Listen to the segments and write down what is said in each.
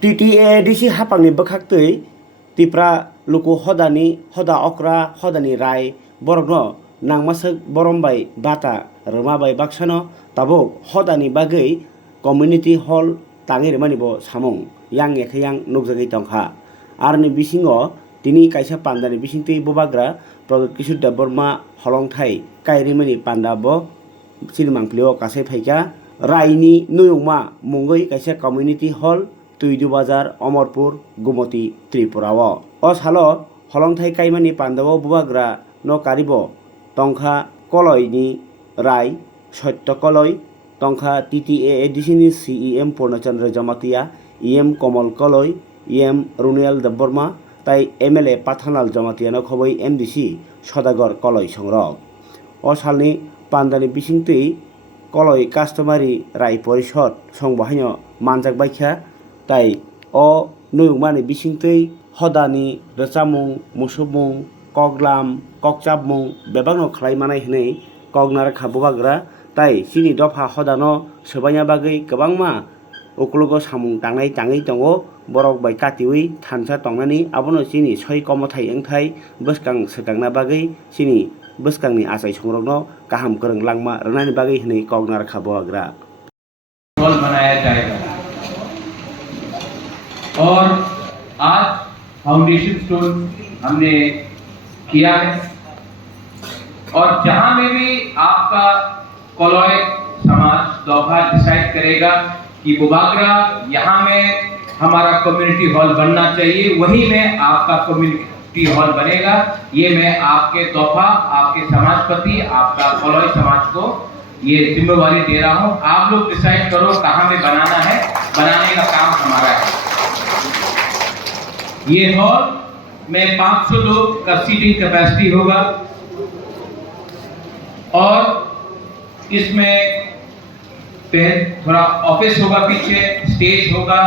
TTADC hapangni bwkhaktwi tipra luku hodani hoda okra hodani rai borokno nangmasuk borombai bata rwmabai baksano tabuk hodani bagwi community hall tangui rwmani bo samung yang ekhayang nugjagui tongkha arni bisingo tini kaisa pandani bisingtwi bubagra Project Kishore Debbarma holongthai kairimani panda bo sinimangplio kasai phaika raini nuyungma mungoi kaisa community hall Tuidu Bazar Omorpur Gumoti Tripurao o salo holongthai kaimani pandao bubagra no karibo tongkha koloi ni rai Satya koloi tongkha TTADC ni CEM Purnachandra Jamatia EM Komal koloi EM Runial Debbarma tai MLA Pathanal Jamatia no khoboi MDC Sodagar koloi songrok o salni pandani bisingtwi koloi customary rai porishod songbahaino manjak baikha tai o nuyungmani bisingtwi hodani rwchabmung musubmung koklam kokchapmung bebangno khlaimanai hinui koknarkha bubagra tai chini dofa hodano swabaina bagwi kwbangma ukologo samung tangnai tangui tongo borok bai katiwi thansa tongnani abono chini soi komothai wngthai bwskang swkangna bagwi chini bwskangni achai songrokno kaham kwrwng langma rwnani bagwi hinui koknarkha bubagra बनाया जाएगा और आज foundation stone हमने किया है और जहां में भी आपका कोलोय समाज दोफा डिसाइड करेगा कि बुबागरा यहाँ में हमारा कम्युनिटी हॉल बनना चाहिए वहीं में आपका कम्युनिटी हॉल बनेगा। ये मैं आपके दोफा आपके समाजपति आपका कोलोय समाज को ये जिम्मेवारी दे रहा हूं। आप लोग डिसाइड करो कहां में बनाना है, बनाने का काम हमारा है। ये हॉल में 500 लोग का सीटिंग कैपेसिटी होगा और इसमें थोड़ा ऑफिस होगा, पीछे स्टेज होगा,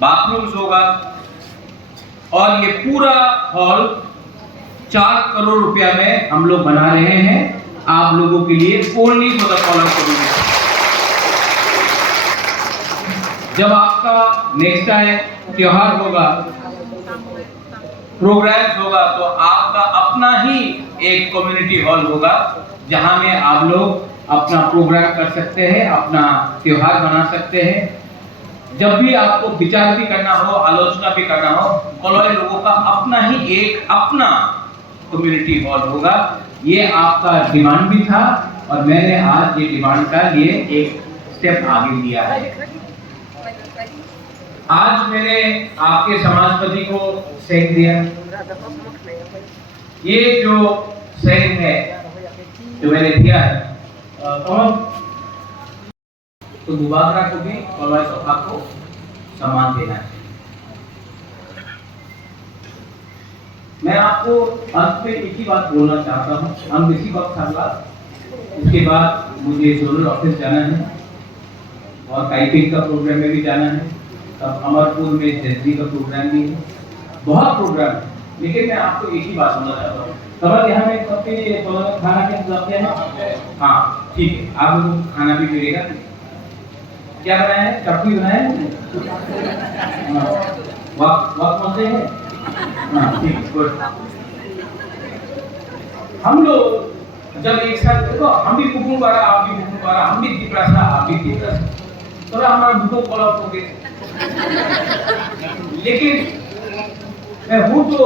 बाथरूम्स होगा और ये पूरा हॉल 4 करोड़ रुपया में हम लोग बना रहे हैं आप लोगों के लिए ओनली फॉर द कोलोय कम्युनिटी। जब आपका नेक्स्ट टाइम त्योहार होगा, प्रोग्राम होगा तो आपका अपना ही एक कम्युनिटी हॉल होगा जहां में आप लोग अपना प्रोग्राम कर सकते हैं, अपना त्योहार बना सकते हैं। जब भी आपको विचार भी करना हो, आलोचना भी करना हो, कोलोय लोगों का अपना ही एक अपना कम्युनिटी हॉल होगा। ये आपका डिमांड भी था और मैंने आज ये डिमांड का लिए एक स्टेप आगे लिया है। आज मैंने आपके समाजपति को सेंक दिया। ये जो सेंक है जो मैंने दिया है तो बुबागरा को भी कोलोय सभा को सम्मान देना चाहिए। मैं आपको अंत में एक ही बात बोलना चाहता हूँ। हम इसी वक्त था, उसके बाद मुझे जोनल ऑफिस जाना है और टाइपिंग का प्रोग्राम में भी जाना है, तब अमरपुर में जल्दी का प्रोग्राम भी है, बहुत प्रोग्राम है। लेकिन मैं आपको एक ही बात बोलना चाहता हूँ। तब यहाँ में सबके लिए खाना के हिसाब से हाँ ठीक है, आप लोग खाना भी मिलेगा। क्या बनाया है? चटनी बनाया है, वक्त मजे है। हाँ ठीक, गुड। हम लोग जब एक साथ देखो, हम भी कुकुम करा, आप भी कुकुम करा, हम भी दिपरासा, आप भी दिपरासा, तो हमारा भूखों कोलॉप हो गए। लेकिन मैं हूँ तो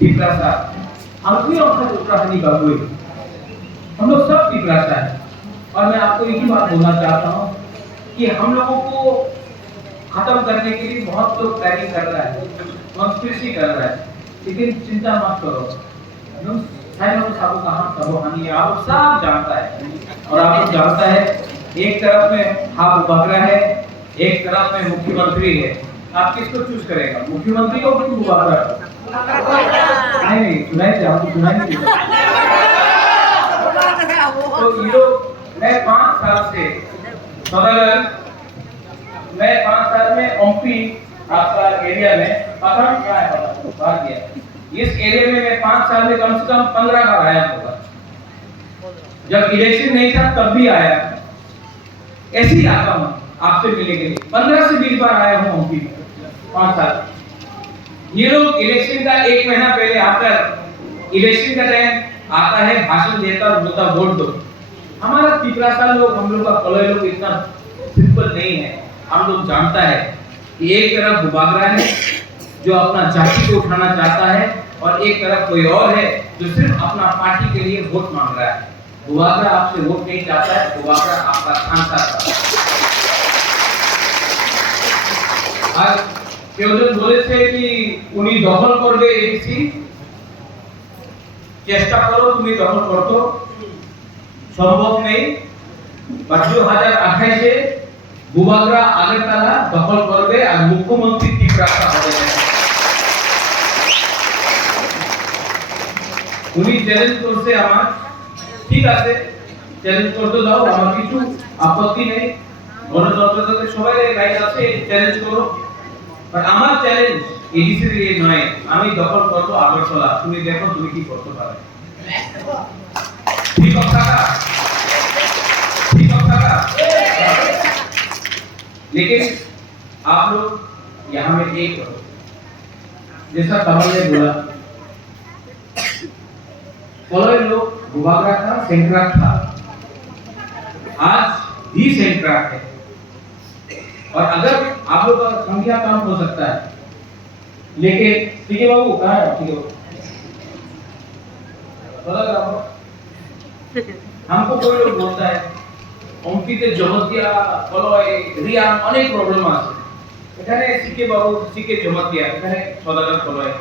दिपरासा, हम भी अपना दिपरासा नहीं कर कोई, हम लोग सब दिपरासा है। और मैं आपको एक ही बात बोलना चाहता हूँ कि हम लोगों को खत्म करने के लिए बहुत लोग प्लानिंग कर रहा है, कॉन्स्पिरेसी कर रहा है, लेकिन चिंता मत करो। आप सब जानता है और आप लोग जानता है, एक तरफ में आप बुबागरा है, एक तरफ में मुख्यमंत्री है। आप किसको चूज करेगा, मुख्यमंत्री को कि बुबागरा? नहीं सुनाई थे, आपको सुनाई नहीं। तो ये लोग मैं 5 साल से मैं 5 साल में ओमपी आपका एरिया में पकड़ क्या है बात किया। इस एरिया में मैं 5 साल में कम से कम 15 बार आया होगा। जब इलेक्शन नहीं था तब भी आया, ऐसे ही आता हूँ। आपसे मिलने के लिए 15 से 20 बार आया हूँ एमपी 5 साल। ये लोग इलेक्शन का 1 महीना पहले आकर इलेक्शन का टाइम आता है, भाषण देता और बोलता वोट दो। हमारा तिपरासा लोग, हम लोग का कॉलोई लोग इतना सिंपल नहीं है। हम लोग जानता है कि एक तरफ बुबागरा है जो अपना जाति को उठाना चाहता है और एक तरफ कोई और है जो सिर्फ अपना पार्टी के लिए वोट मांग रहा है। बुबागरा आपसे वोट नहीं चाहता है, बुबागरा आपका खानसा चाहता है। আর কেউজন বলেছে কি উনি দখল করবে এবিসি, চেষ্টা করো তুমি দখল করতে, সম্ভব নেই। 2028-এ বুবাগরা আগরতলা দখল করবে আর মুখ্যমন্ত্রী তিপরাসা হবে। উনি চ্যালেঞ্জ করছে আমার, ঠিক আছে চ্যালেঞ্জ করতে দাও, আমার কিছু আপত্তি নেই। গণতন্ত্রতে সবাই রাইট আছে, চ্যালেঞ্জ করো। বাট আমার চ্যালেঞ্জ এডিসি এর নয়, আমি দখল করব আগরতলা, তুমি দেখো তুমি কি করতে পারো। ঠিক কথা না, ঠিক কথা না। लेकिन आप लोग यहाँ में एक करो, जैसा कमल ने बोला, कॉलोई लोग बुबागरा था, सेंट्रल था, आज भी सेंट्रल है। और अगर आप लोग का संख्या कम हो सकता है, लेकिन ठीक है बाबू कहाँ है, ठीक है पता करो। हमको कोई लोग बोलता है অঙ্কিতে জমতিয়া কলয় রিয়া অনেক প্রবলেম আছে, এখানে সিকে বাবু সিকে জমতিয়া, এখানে সদাগর কলয়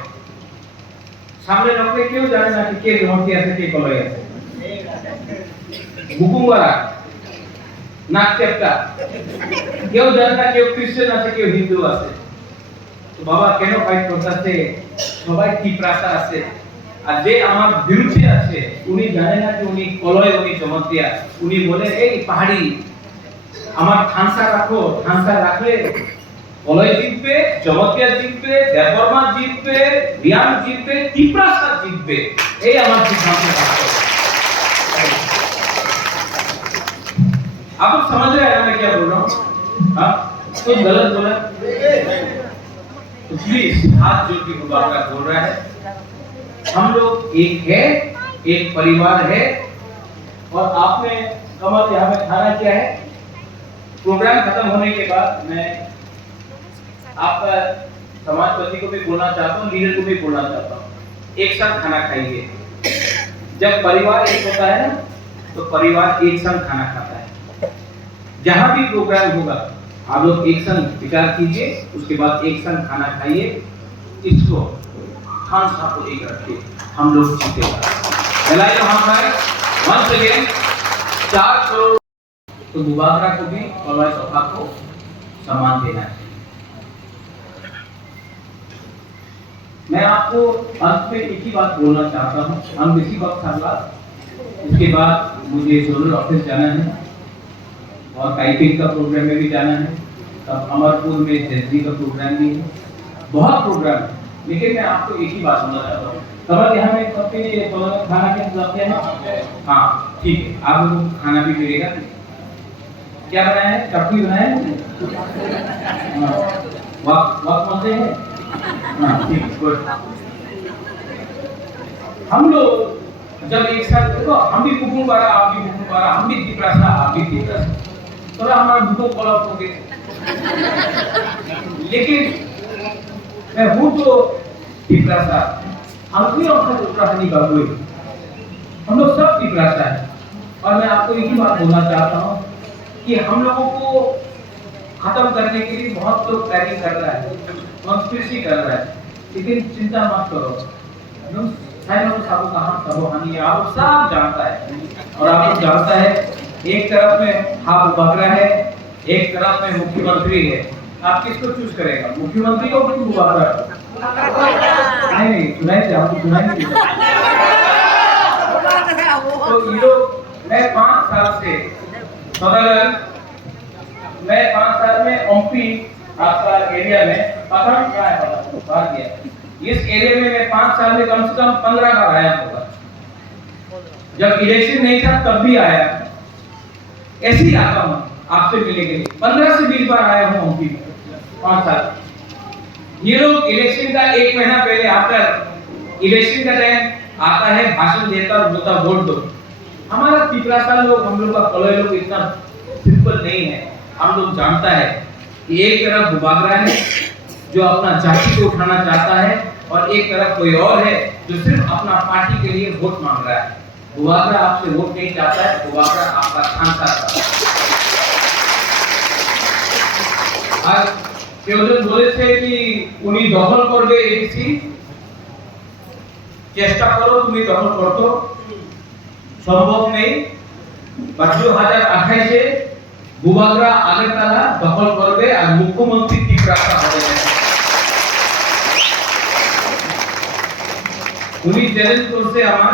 সামনে রাখলে কেউ জানে না কি কে জমতিয়া আছে কে কলয় আছে। বুকুমবাড়া নাকচেপটা কেউ জানে না, কেউ খ্রিস্টান আছে কেউ হিন্দু আছে। তো বাবা কেন ফাইট করতেছে, সবাই তিপরাসা আছে। আর যে আমার বিরুদ্ধে আছে উনি জানে না যে উনি কলয়, উনি জমতিয়া। উনি বলে এই পাহাড়ি আমার খানসা রাখো, খানসা রাখলে কলয় জিতবে, জমতিয়া জিতবে, দেববর্মা জিতবে, রিয়াং জিতবে, তিপরাসা জিতবে। এই আমার সিদ্ধান্ত। आप लोग समझ रहे हैं मैं क्या बोल रहा हूँ? हाँ कुछ गलत बोला तो प्लीज हाथ जोड़ के बुबागरा बोल रहा है, हम लोग एक है, एक परिवार है। और आपने कमल यहाँ में खाना क्या है, प्रोग्राम खत्म होने के बाद मैं आपका समाजपति को भी बोलना चाहता हूँ, लीडर को भी बोलना चाहता हूँ, एक साथ खाना खाइए। जब परिवार एक होता है ना तो परिवार एक साथ खाना खाता है। जहां भी प्रोग्राम होगा आप लोग एक संग विचार कीजिए, उसके बाद एक संग खाना खाइए। इसको खान साहब को एक रखिए, हम लोग जीतेगा। जलाइए हम भाई वंस अगेन 4 करोड़ तो बुबागरा को भी कॉलोई सभा को सम्मान देना चाहिए। मैं आपको अंत में एक ही बात बोलना चाहता हूँ, हम इसी वक्त था, उसके बाद मुझे जोनल ऑफिस जाना है और टाइपिंग का प्रोग्राम में भी जाना है, तब अमरपुर में जजरी का प्रोग्राम भी है, बहुत प्रोग्राम है। लेकिन मैं आपको एक ही बात बोलना चाहता हूँ, कमल यहाँ में सबके लिए खाना क्या सुझाते हैं? हाँ ठीक है, आप लोग खाना भी मिलेगा। क्या बनाया है, चटनी बनाया है, वक्त मजे है। हाँ ठीक है, हम लोग जब एक साथ देखो, हम भी बुकुमबाड़ा, आप भी बुकुमबाड़ा, हम भी तिपरासा, आप भी तिपरासा, थोड़ा हमारा बुको कॉलअप हो गए। लेकिन मैं हूँ तो तिपरासा, हम भी अपना उत्तराखंडी का कोई, हम लोग सब तिपरासा है। और मैं आपको एक ही बात बोलना चाहता हूँ कि हम लोगों को खत्म करने के लिए बहुत लोग प्लानिंग कर रहा है, कॉन्स्पिरेसी कर रहा है, लेकिन चिंता मत करो, आप सब जानता है। और आप लोग जानता है एक तरफ में हाथ बुबागरा है, एक तरफ में मुख्यमंत्री है, आप किसको चूज करेगा, मुख्यमंत्री को कि बुबागरा? नहीं सुनाई थे आपको, सुनाई नहीं। तो ये लोग, मैं 5 साल से मैं 5 साल में ओमपी आपका एरिया में पकड़ क्या है बात किया। इस एरिया में मैं 5 साल में कम से कम 15 बार आया होगा। जब इलेक्शन नहीं था तब भी आया, ऐसे ही आता हूँ आपसे मिलने के लिए। 15 से 20 बार आया हूँ एमपी में 5 साल। ये लोग इलेक्शन का 1 महीना पहले आकर इलेक्शन का टाइम आता है, भाषण देता और बोलता वोट दो। हमारा पिपरासा लोग, हम लोग का कॉलोनी लोग इतना सिंपल नहीं है। हम लोग जानता है कि एक तरफ बुबागरा है जो अपना जाति को उठाना चाहता है और एक तरफ कोई और है जो सिर्फ अपना पार्टी के लिए वोट मांग रहा है। बुबागरा आपसे वोट नहीं चाहता है, बुबागरा आपका खानसा चाहता है। আর কেউজন বলেছে কি উনি দখল করবে এডিসি, চেষ্টা করো তুমি দখল করতে, সম্ভব নেই। 2028-এ বুবাগরা আগরতলা দখল করবে আর মুখ্যমন্ত্রী ত্রিপুরাটা হবে। উনি চ্যালেঞ্জ করছে আমার,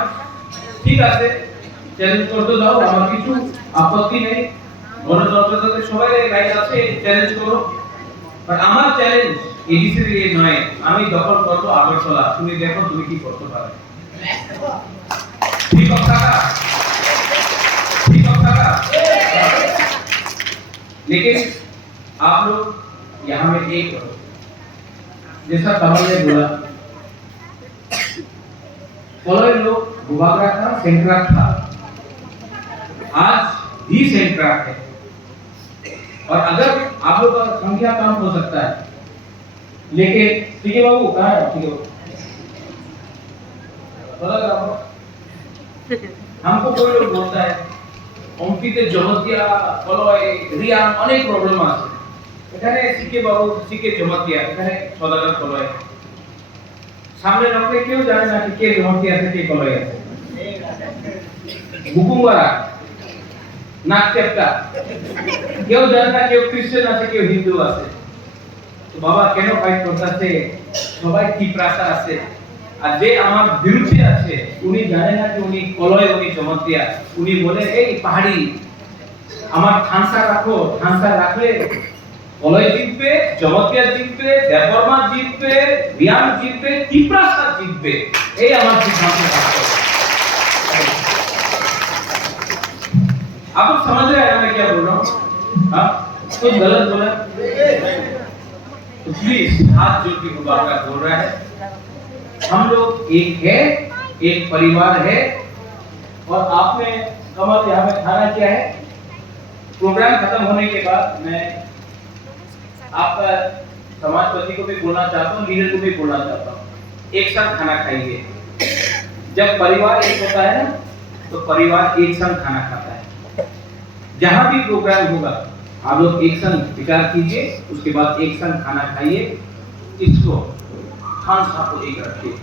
ঠিক আছে চ্যালেঞ্জ করতে দাও, আমার কিছু আপত্তি নেই। গণতন্ত্রতে সবাই রাইট আছে, চ্যালেঞ্জ করো। বাট আমার চ্যালেঞ্জ এডিসি এর নয়, আমি দখল করব আগরতলা, তুমি দেখো তুমি কি করতে পারো। ঠিক কথা না, ठीक होता था। लेकिन आप लोग यहाँ में एक करो, जैसा कमल ने बोला, कॉलोनी लोग बुबागरा था, सेंट्रल था, आज भी सेंट्रल है। और अगर आप लोग का संख्या कम हो सकता है, लेकिन ठीक है बाबू कहाँ है, ठीक है हमको कोई लोग बोलता है অঙ্কিতে জমতিয়া কলয় রিয়ান অনেক প্রবলেম আছে এখানে, সিকে বাবু সিকে জমতিয়া এখানে সদাগর কলয় সামনে রাখলে কেউ জানে না কি কে জমতিয়া আছে কে কলয় আছে। বুকুমবাড়া নাকচেপটা কেউ জানে না, কেউ খ্রিস্টান আছে কেউ হিন্দু আছে। তো বাবা কেন ফাইট করতেছে, সবাই ত্রিপ্রাসা আছে। আর যে আমার বিরুদ্ধে আছে উনি জানে না যে উনি কলয়, উনি জমতিয়া, উনি বলে এই পাহাড়ি আমার খানসা রাখো, খানসা রাখলে কলয় জিতবে, জমতিয়া জিতবে, দেববর্মা জিতবে, রিয়াং জিতবে, ত্রিপ্রাসা জিতবে, এই আমার সিদ্ধান্ত। आप लोग समझ रहे हैं मैं क्या बोल रहा हूँ? हाँ कुछ गलत बोला तो प्लीज हाथ जोड़ के बुबागरा बोल रहा है, हम लोग एक है, एक परिवार है। और आपने कमल यहाँ में खाना क्या है, प्रोग्राम खत्म होने के बाद मैं आपका समाजपति को भी बोलना चाहता हूँ, लीडर को भी बोलना चाहता हूँ, एक साथ खाना खाइए। जब परिवार एक होता है ना तो परिवार एक साथ खाना खाता है। जहां भी प्रोग्राम होगा आप लोग एक साथ विचार कीजिए, उसके बाद एक साथ खाना खाइए, इसको खान साहब को एक रखिए।